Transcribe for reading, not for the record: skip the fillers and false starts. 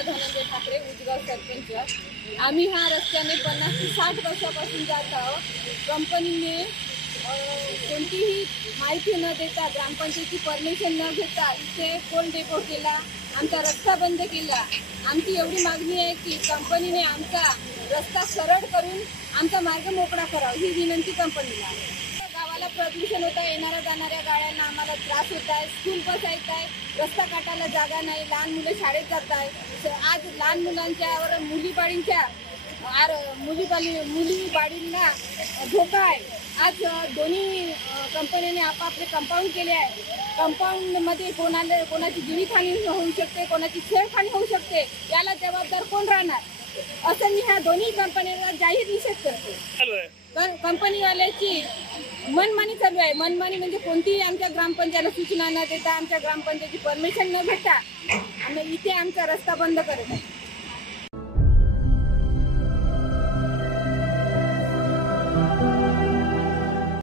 सुनीता धनंजय ठाकरे, उजगाव सरपंच। आम्ही हा रस्त्याने 50 ते 60 वर्षापासून जात आहोत। कंपनीने कोणतीही माहिती न देता, ग्रामपंचायतीची परमिशन न घेता इथे कोल डेपो केला, आमचा रस्ता बंद केला। आमची एवढी मागणी आहे की कंपनीने आमचा रस्ता सरळ करून आमचा मार्ग मोकळा करावा, ही विनंती कंपनीला आहे। गावाला प्रदूषण होत आहे, येणाऱ्या जाणाऱ्या गाड्यांना आम्हाला त्रास होत आहे, स्कूल बस येत आहे, रस्ता काटायला जागा नाही, लहान मुलं शाळेत जात आहे। आज लहान मुलांच्यावर मुली बाळींना धोका आहे। आज दोन्ही कंपनीने आपापले कंपाऊंड केले आहे। कंपाऊंडमध्ये कोणाची जीवितहानी होऊ शकते, कोणाची छेडखानी होऊ शकते, याला जबाबदार कोण राहणार, असं मी ह्या दोन्ही कंपनीला जाहीर निषेध करते। कंपनीवाल्याची मनमानी चालू आहे। मनमानी म्हणजे कोणतीही आमच्या ग्रामपंचायतीला सूचना न देता, आमच्या ग्रामपंचायतीची परमिशन न घेता आम्ही इथे आमचा रस्ता बंद करत आहे।